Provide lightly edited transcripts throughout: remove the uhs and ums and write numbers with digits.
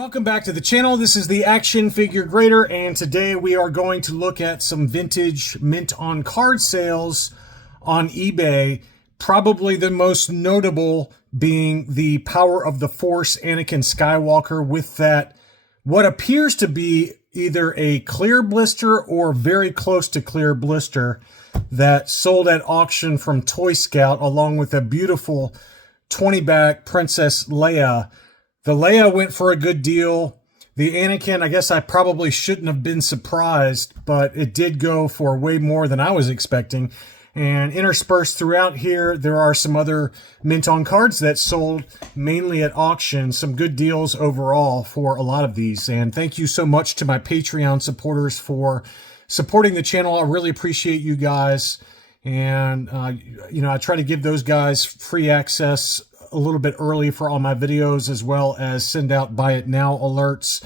Welcome back to the channel. This is the Action Figure Grader, and today we are going to look at some vintage mint on card sales on eBay. Probably the most notable being the Power of the Force Anakin Skywalker with that what appears to be either a clear blister or very close to clear blister that sold at auction from Toy Scout, along with a beautiful 20-back Princess Leia. The Leia went for a good deal. The Anakin, I guess I probably shouldn't have been surprised, but it did go for way more than I was expecting. And interspersed throughout here, there are some other mint on cards that sold mainly at auction. Some good deals overall for a lot of these. And thank you so much to my Patreon supporters for supporting the channel. I really appreciate you guys. And, I try to give those guys free access a little bit early for all my videos, as well as send out buy it now alerts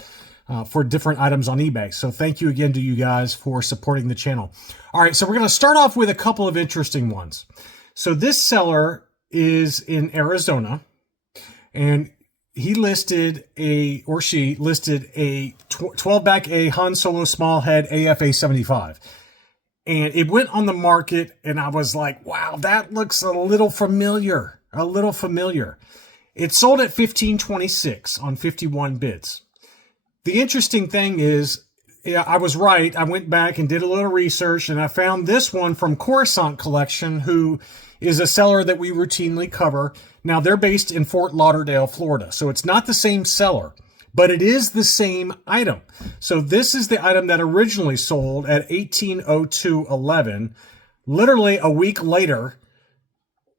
for different items on eBay. So thank you again to you guys for supporting the channel. All right, so we're going to start off with a couple of interesting ones. So this seller is in Arizona, and he listed she listed a 12-back A Han Solo small head AFA 75. And it went on the market, and I was like, wow, that looks a little familiar. It sold at $15.26 on 51 bids. The interesting thing is, I was right. I went back and did a little research, and I found this one from Coruscant Collection, who is a seller that we routinely cover. Now, they're based in Fort Lauderdale, Florida, so it's not the same seller, but it is the same item. So this is the item that originally sold at $18.02.11. Literally a week later,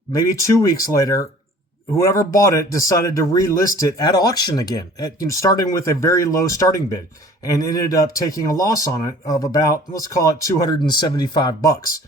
maybe 2 weeks later, whoever bought it decided to relist it at auction again, starting with a very low starting bid, and ended up taking a loss on it of about, let's call it $275.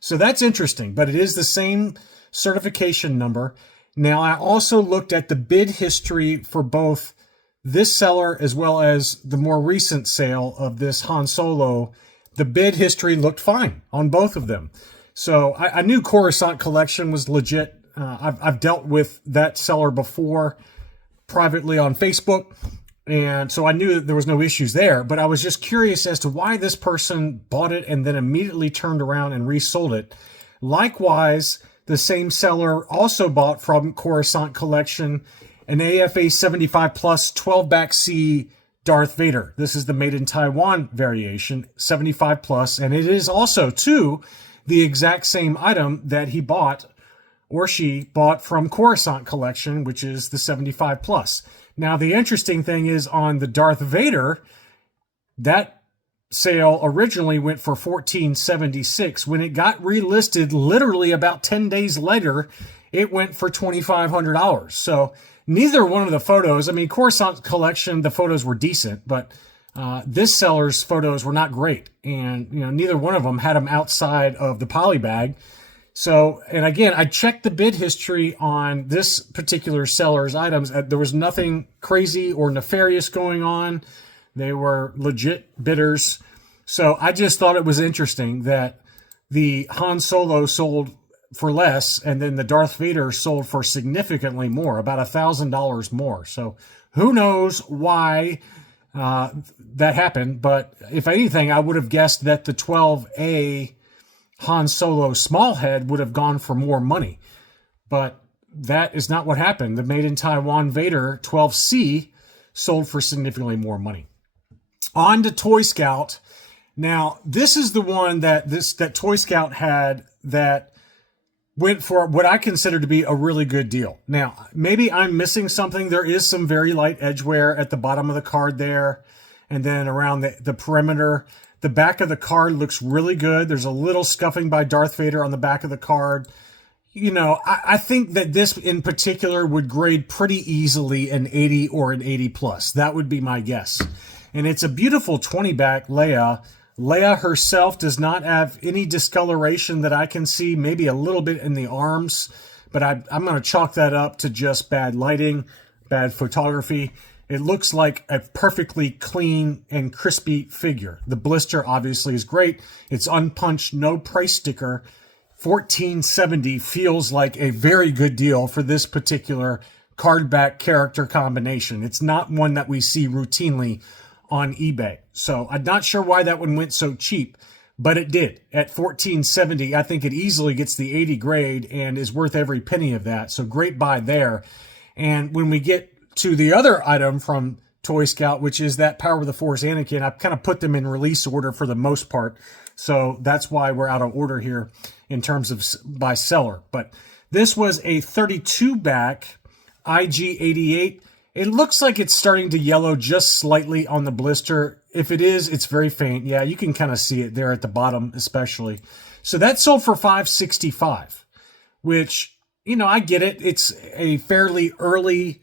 So that's interesting, but it is the same certification number. Now, I also looked at the bid history for both this seller as well as the more recent sale of this Han Solo. The bid history looked fine on both of them. So I knew Coruscant Collection was legit. I've dealt with that seller before privately on Facebook, and so I knew that there was no issues there. But I was just curious as to why this person bought it and then immediately turned around and resold it. Likewise, the same seller also bought from Coruscant Collection an AFA 75 plus 12-back C Darth Vader. This is the Made in Taiwan variation, 75 plus, and it is also, too, the exact same item that he bought, or she bought, from Coruscant Collection, which is the 75 plus. Now, the interesting thing is on the Darth Vader, that sale originally went for $14.76. When it got relisted literally about 10 days later, it went for $2,500. So neither one of the photos, Coruscant Collection, the photos were decent, but this seller's photos were not great. And, neither one of them had them outside of the poly bag. So, and again, I checked the bid history on this particular seller's items. There was nothing crazy or nefarious going on. They were legit bidders. So I just thought it was interesting that the Han Solo sold for less, and then the Darth Vader sold for significantly more, about $1,000 more. So who knows why that happened, but if anything, I would have guessed that the 12A Han Solo small head would have gone for more money, but that is not what happened. The Made in Taiwan Vader 12C sold for significantly more money. On to Toy Scout. Now, this is the one that Toy Scout had that went for what I consider to be a really good deal. Now, maybe I'm missing something. There is some very light edge wear at the bottom of the card there, and then around the perimeter. The back of the card looks really good. There's a little scuffing by Darth Vader on the back of the card. I think that this in particular would grade pretty easily an 80 or an 80 plus. That would be my guess. And it's a beautiful 20-back Leia. Leia herself does not have any discoloration that I can see, maybe a little bit in the arms, but I'm going to chalk that up to just bad lighting, bad photography. It looks like a perfectly clean and crispy figure. The blister obviously is great. It's unpunched, no price sticker. $14.70 feels like a very good deal for this particular card back character combination. It's not one that we see routinely on eBay. So I'm not sure why that one went so cheap, but it did. At $14.70, I think it easily gets the 80 grade and is worth every penny of that. So great buy there. And when we get to the other item from Toy Scout, which is that Power of the Force Anakin, I've kind of put them in release order for the most part. So that's why we're out of order here in terms of by seller. But this was a 32 back IG-88. It looks like it's starting to yellow just slightly on the blister. If it is, it's very faint. Yeah, you can kind of see it there at the bottom especially. So that sold for $565, which, you know, I get it. It's a fairly early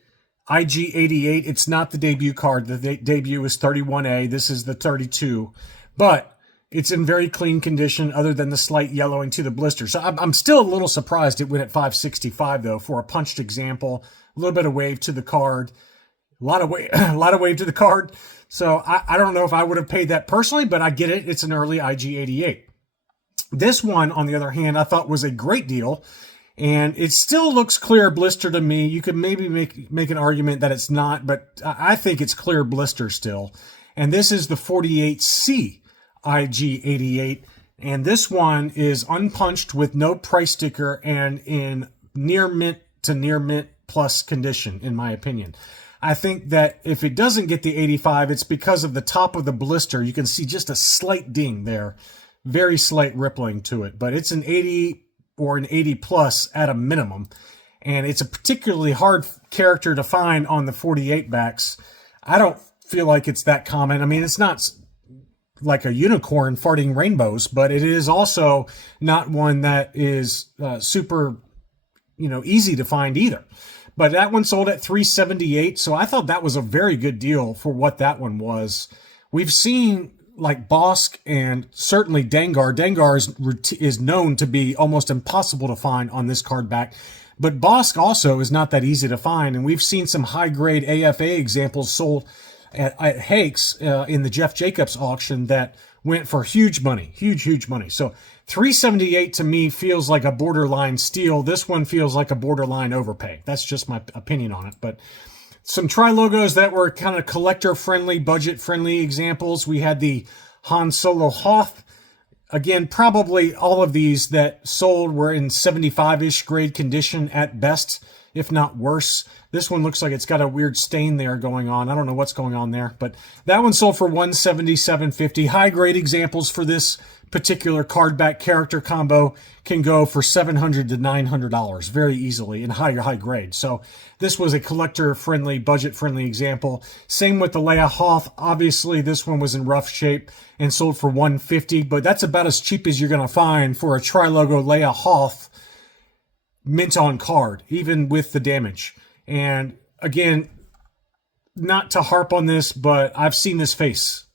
IG-88. It's not the debut card. The debut is 31A. This is the 32. But it's in very clean condition other than the slight yellowing to the blister. So I'm still a little surprised it went at $565, though, for a punched example. A little bit of wave to the card. A lot of wave to the card. So I don't know if I would have paid that personally, but I get it. It's an early IG-88. This one, on the other hand, I thought was a great deal. And it still looks clear blister to me. You could maybe make an argument that it's not, but I think it's clear blister still. And this is the 48C IG-88. And this one is unpunched with no price sticker and in near mint to near mint plus condition, in my opinion. I think that if it doesn't get the 85, it's because of the top of the blister. You can see just a slight ding there. Very slight rippling to it. But it's an 80 or an 80 plus at a minimum. And it's a particularly hard character to find on the 48 backs. I don't feel like it's that common. I mean, it's not like a unicorn farting rainbows, but it is also not one that is super, easy to find either. But that one sold at $378, so I thought that was a very good deal for what that one was. We've seen like Bosk and certainly Dengar. Dengar is known to be almost impossible to find on this card back. But Bosk also is not that easy to find, and we've seen some high-grade AFA examples sold at Hakes in the Jeff Jacobs auction that went for huge money, huge money. So $378 to me feels like a borderline steal. This one feels like a borderline overpay. That's just my opinion on it. But some tri-logos that were kind of collector-friendly, budget-friendly examples. We had the Han Solo Hoth. Again, probably all of these that sold were in 75-ish grade condition at best, if not worse. This one looks like it's got a weird stain there going on. I don't know what's going on there, but that one sold for $177.50. High-grade examples for this particular card back character combo can go for $700 to $900 very easily in high grade. So this was a collector-friendly, budget-friendly example. Same with the Leia Hoth. Obviously, this one was in rough shape and sold for $150, but that's about as cheap as you're going to find for a tri-logo Leia Hoth mint on card, even with the damage. And again, not to harp on this, but I've seen this face.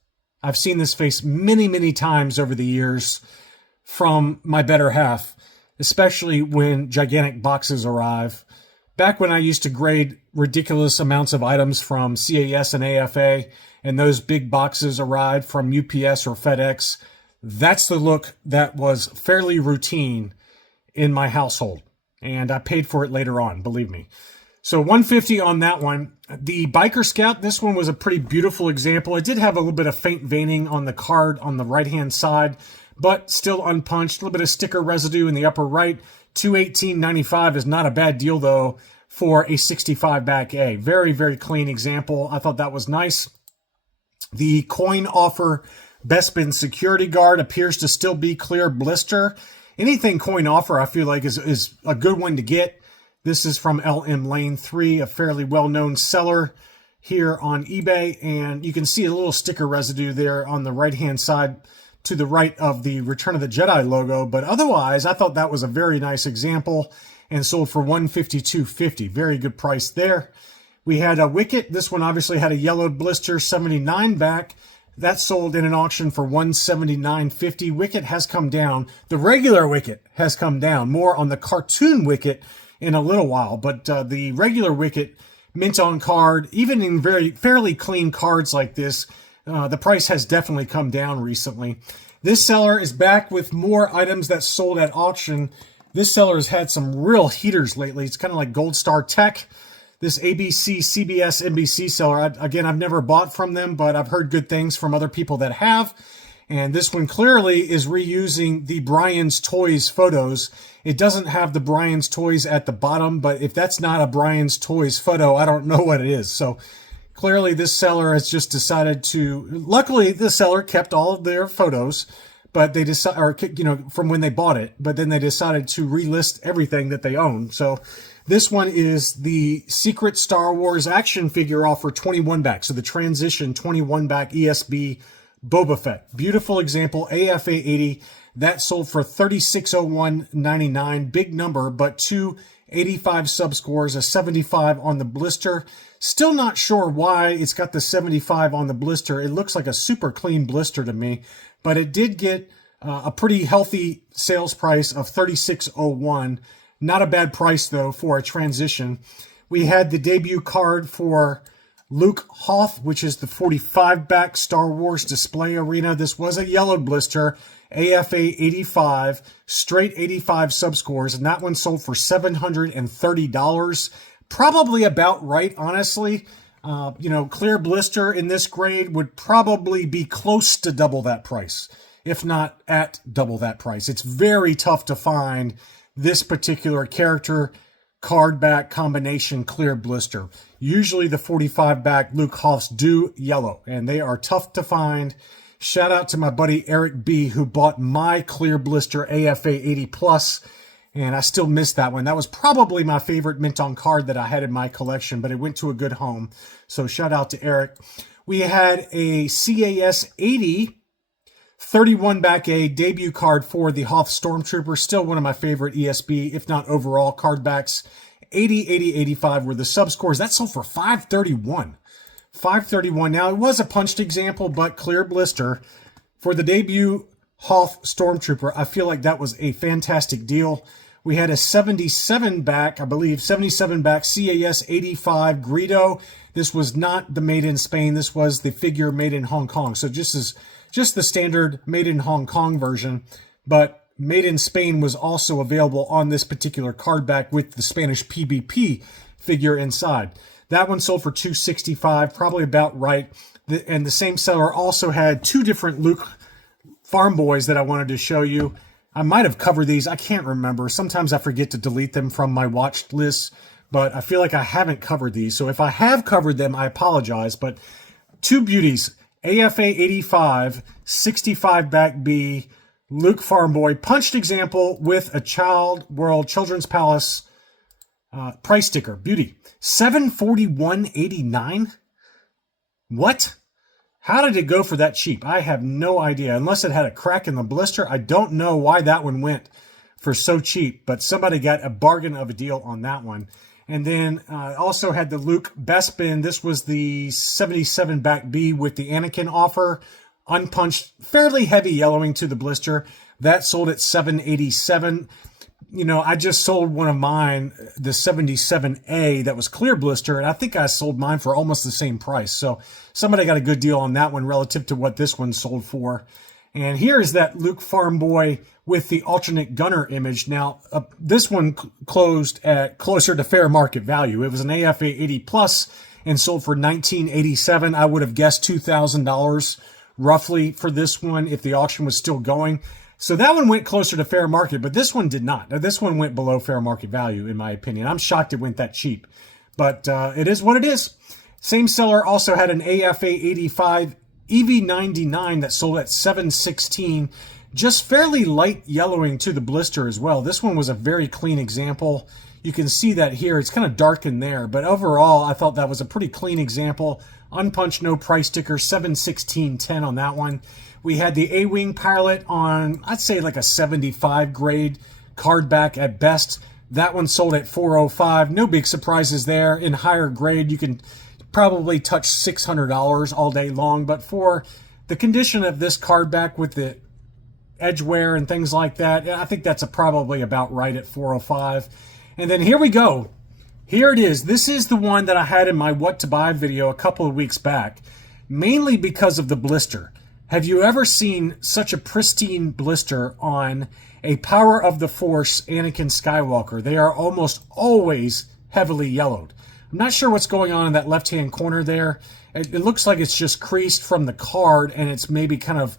I've seen this face many times over the years from my better half, especially when gigantic boxes arrive. Back when I used to grade ridiculous amounts of items from CAS and AFA, and those big boxes arrived from UPS or FedEx, that's the look that was fairly routine in my household. And I paid for it later on, believe me. So $150 on that one. The Biker Scout, this one was a pretty beautiful example. It did have a little bit of faint veining on the card on the right-hand side, but still unpunched. A little bit of sticker residue in the upper right. $218.95 is not a bad deal, though, for a 65 back A. Very clean example. I thought that was nice. The Coin Offer Bespin Security Guard appears to still be clear blister. Anything Coin Offer, I feel like, is a good one to get. This is from LM Lane 3, a fairly well-known seller here on eBay. And you can see a little sticker residue there on the right-hand side to the right of the Return of the Jedi logo. But otherwise, I thought that was a very nice example and sold for $152.50. Very good price there. We had a Wicket. This one obviously had a yellowed blister, 79 back. That sold in an auction for $179.50. Wicket has come down. The regular Wicket has come down. More on the cartoon Wicket in a little while, but the regular Wicket mint on card, even in fairly clean cards like this, the price has definitely come down recently. This seller is back with more items that sold at auction. This seller has had some real heaters lately. It's kind of like Gold Star Tech. this ABC, CBS, NBC seller. Again, I've never bought from them, but I've heard good things from other people that have. And this one clearly is reusing the Brian's Toys photos. It doesn't have the Brian's Toys at the bottom, but if that's not a Brian's Toys photo, I don't know what it is. So clearly this seller has just decided to, luckily the seller kept all of their photos, but they decided, or, you know, from when they bought it, but then they decided to relist everything that they own. So this one is the Secret Star Wars action figure off for 21 back. So the Transition 21 back ESB Boba Fett. Beautiful example, AFA80. That sold for $3601.99. Big number, but 285 subscores, a 75 on the blister. Still not sure why it's got the 75 on the blister. It looks like a super clean blister to me, but it did get a pretty healthy sales price of $36.01. Not a bad price, though, for a Transition. We had the debut card for Luke Hoth, which is the 45 back Star Wars Display Arena. This was a yellowed blister, AFA 85, straight 85 subscores, and that one sold for $730. Probably about right, honestly. You know, clear blister in this grade would probably be close to double that price, if not at double that price. It's very tough to find this particular character card back combination clear blister. Usually the 45 back Luke Hoths do yellow, and they are tough to find. Shout out to my buddy Eric B, who bought my clear blister AFA 80 plus, and I still miss that one. That was probably my favorite mint on card that I had in my collection, but it went to a good home. So shout out to Eric. We had a CAS 80 31 back A debut card for the Hoth Stormtrooper. Still one of my favorite ESB, if not overall, card backs. 80, 80, 85 were the subscores. That sold for $531. $531. Now, it was a punched example, but clear blister. For the debut Hoth Stormtrooper, I feel like that was a fantastic deal. We had a 77 back, I believe, 77 back CAS 85 Greedo. This was not the made in Spain. This was the figure made in Hong Kong. So just the standard made in Hong Kong version, but made in Spain was also available on this particular card back with the Spanish PBP figure inside. That one sold for $265, probably about right. And the same seller also had two different Luke Farm Boys that I wanted to show you. I might have covered these. I can't remember. Sometimes I forget to delete them from my watched list, but I feel like I haven't covered these. So if I have covered them, I apologize. But two beauties, AFA 85, 65 back B, Luke Farm Boy, punched example with a Child World Children's Palace price sticker. Beauty. $741.89? What? How did it go for that cheap? I have no idea. Unless it had a crack in the blister, I don't know why that one went for so cheap, but somebody got a bargain of a deal on that one. And then also had the Luke Bespin. This was the 77 back B with the Anakin offer. Unpunched, fairly heavy yellowing to the blister. That sold at $787. You know, I just sold one of mine, the 77A, that was clear blister, and I think I sold mine for almost the same price. So somebody got a good deal on that one relative to what this one sold for. And here is that Luke Farm Boy with the alternate gunner image. Now, this one closed at closer to fair market value. It was an AFA 80 plus and sold for $1987. I would have guessed $2,000 roughly for this one if the auction was still going. So that one went closer to fair market, but this one did not. Now, this one went below fair market value, in my opinion. I'm shocked it went that cheap, but it is what it is. Same seller also had an AFA 85 EV99 that sold at $716. Just fairly light yellowing to the blister as well. This one was a very clean example. You can see that here. It's kind of dark in there, but overall, I thought that was a pretty clean example. Unpunched, no price sticker, $716.10 on that one. We had the A-Wing pilot on, I'd say like a 75 grade card back at best. That one sold at $405. No big surprises there. In higher grade, you can probably touch $600 all day long. But for the condition of this card back with the edge wear and things like that, I think that's probably about right at $405. And then here we go. Here it is. This is the one that I had in my What to Buy video a couple of weeks back, mainly because of the blister. Have you ever seen such a pristine blister on a Power of the Force Anakin Skywalker? They are almost always heavily yellowed. I'm not sure what's going on in that left-hand corner there. It looks like it's just creased from the card, and it's maybe kind of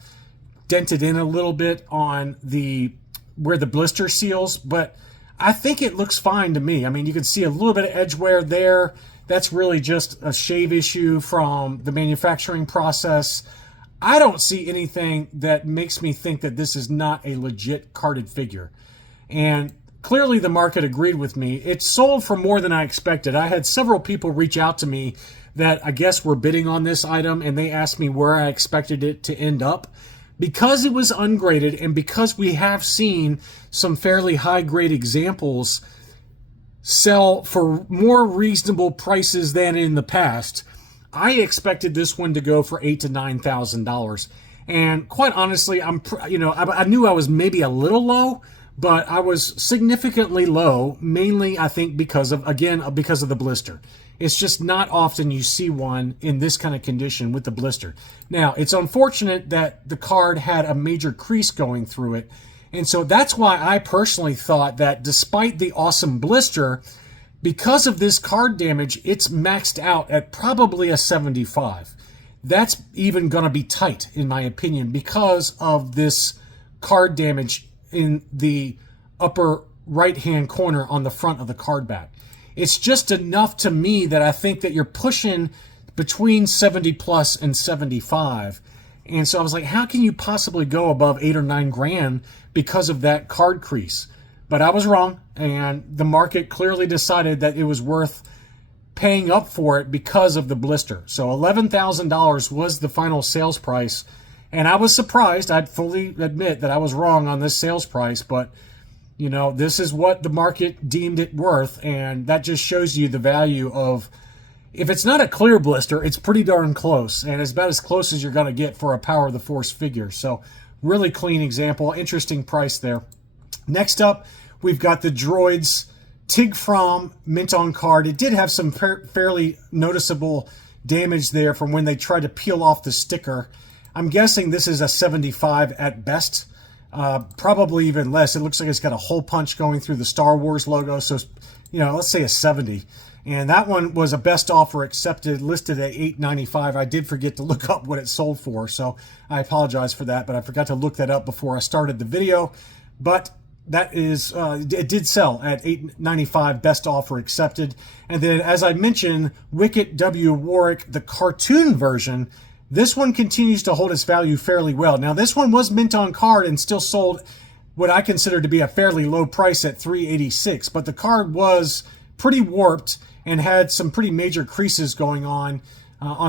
dented in a little bit on the where the blister seals, but I think it looks fine to me. I mean, you can see a little bit of edge wear there. That's really just a shave issue from the manufacturing process. I don't see anything that makes me think that this is not a legit carded figure. And clearly the market agreed with me. It sold for more than I expected. I had several people reach out to me that I guess were bidding on this item, and they asked me where I expected it to end up. Because it was ungraded, and because we have seen some fairly high-grade examples sell for more reasonable prices than in the past, I expected this one to go for $8,000 to $9,000. And quite honestly, I knew I was maybe a little low, but I was significantly low, mainly I think because of the blister. It's just not often you see one in this kind of condition with the blister. Now, it's unfortunate that the card had a major crease going through it. And so that's why I personally thought that despite the awesome blister, because of this card damage, it's maxed out at probably a 75. That's even going to be tight, in my opinion, because of this card damage in the upper right-hand corner on the front of the card back. It's just enough to me that I think that you're pushing between 70 plus and 75. And so I was like, how can you possibly go above 8 or 9 grand because of that card crease? But I was wrong, and the market clearly decided that it was worth paying up for it because of the blister. So $11,000 was the final sales price, and I was surprised. I'd fully admit that I was wrong on this sales price, but you know, this is what the market deemed it worth, and that just shows you the value of, if it's not a clear blister, it's pretty darn close, and it's about as close as you're going to get for a Power of the Force figure. So really clean example, interesting price there. Next up, we've got the Droids Tig From mint on card. It did have some fairly noticeable damage there from when they tried to peel off the sticker. I'm guessing this is a 75 at best. Probably even less. It looks like it's got a hole punch going through the Star Wars logo. So, you know, let's say a 70. And that one was a best offer accepted, listed at $8.95. I did forget to look up what it sold for, so I apologize for that, but I forgot to look that up before I started the video. But that is, it did sell at $8.95, best offer accepted. And then, as I mentioned, Wicket W. Warwick, the cartoon version, this one continues to hold its value fairly well. Now, this one was mint on card and still sold what I consider to be a fairly low price at $386, but the card was pretty warped and had some pretty major creases going on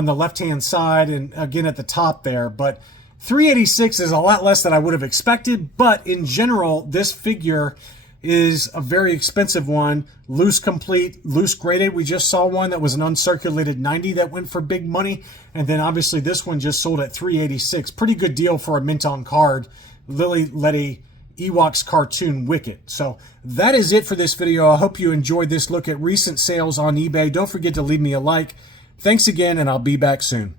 the left-hand side and again at the top there. But $386 is a lot less than I would have expected, but in general, this figure is a very expensive one. Loose complete, loose graded. We just saw one that was an uncirculated 90 that went for big money. And then obviously this one just sold at $386. Pretty good deal for a mint on card. Lily Ewoks cartoon Wicket. So that is it for this video. I hope you enjoyed this look at recent sales on eBay. Don't forget to leave me a like. Thanks again, and I'll be back soon.